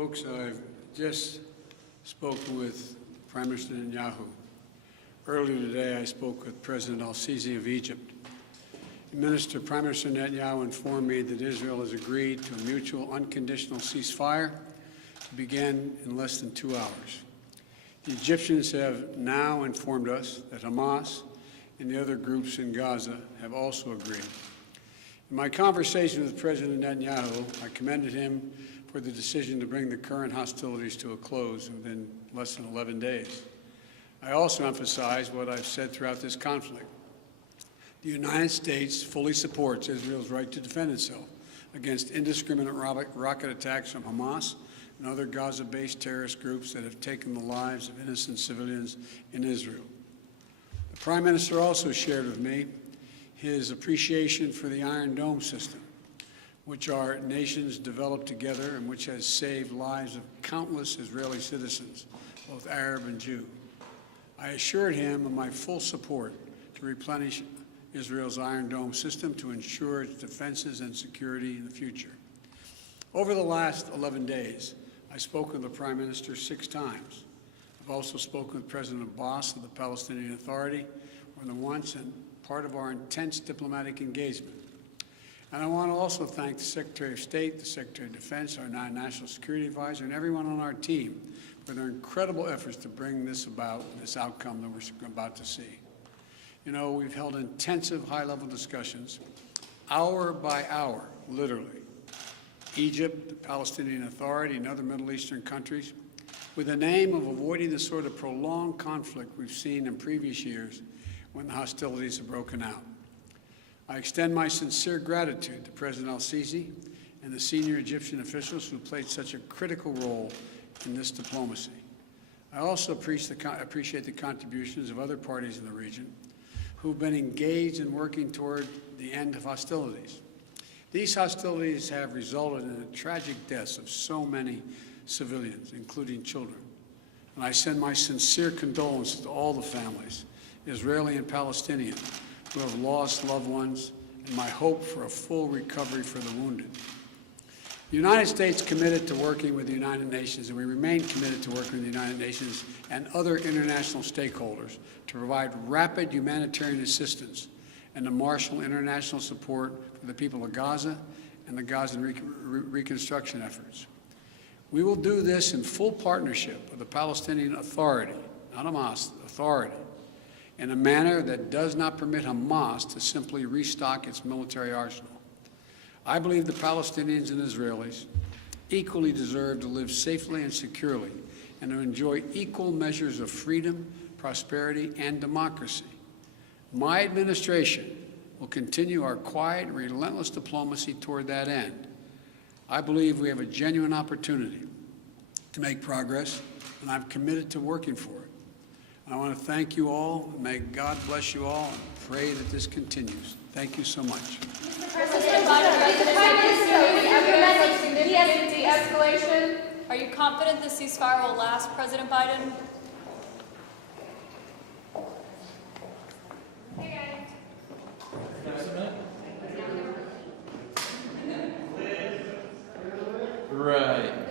folks. I've just spoken with Prime Minister Netanyahu. Earlier today, I spoke with President al-Sisi of Egypt. Prime Minister Netanyahu informed me that Israel has agreed to a mutual unconditional ceasefire to begin in less than 2 hours. The Egyptians have now informed us that Hamas and the other groups in Gaza have also agreed. In my conversation with President Netanyahu, I commended him for the decision to bring the current hostilities to a close within less than 11 days. I also emphasized what I've said throughout this conflict. The United States fully supports Israel's right to defend itself against indiscriminate rocket attacks from Hamas and other Gaza-based terrorist groups that have taken the lives of innocent civilians in Israel. The Prime Minister also shared with me his appreciation for the Iron Dome system, which our nations developed together and which has saved lives of countless Israeli citizens, both Arab and Jew. I assured him of my full support to replenish Israel's Iron Dome system to ensure its defenses and security in the future. Over the last 11 days, I spoke with the Prime Minister 6 times. I've also spoken with President Abbas of the Palestinian Authority more than once, and part of our intense diplomatic engagement. And I want to also thank the Secretary of State, the Secretary of Defense, our National Security Advisor, and everyone on our team for their incredible efforts to bring this outcome that we're about to see. You know, we've held intensive high-level discussions, hour by hour, literally. Egypt, the Palestinian Authority, and other Middle Eastern countries, with the aim of avoiding the sort of prolonged conflict we've seen in previous years when the hostilities have broken out. I extend my sincere gratitude to President al-Sisi and the senior Egyptian officials who played such a critical role in this diplomacy. I also appreciate the contributions of other parties in the region who've been engaged in working toward the end of hostilities. These hostilities have resulted in the tragic deaths of so many civilians, including children. And I send my sincere condolences to all the families, Israeli and Palestinian, who have lost loved ones, and my hope for a full recovery for the wounded. The United States committed to working with the United Nations, and we remain committed to working with the United Nations and other international stakeholders to provide rapid humanitarian assistance and to marshal international support for the people of Gaza and the Gaza reconstruction efforts. We will do this in full partnership with the Palestinian Authority, not Hamas, Authority, in a manner that does not permit Hamas to simply restock its military arsenal. I believe the Palestinians and Israelis equally deserve to live safely and securely and to enjoy equal measures of freedom, prosperity, and democracy. My administration will continue our quiet and relentless diplomacy toward that end. I believe we have a genuine opportunity to make progress, and I'm committed to working for it. I want to thank you all. May God bless you all, and pray that this continues. Thank you so much. Mr. President Biden, significant de-escalation. Are you confident the ceasefire will last, President Biden? Hey guys. Right.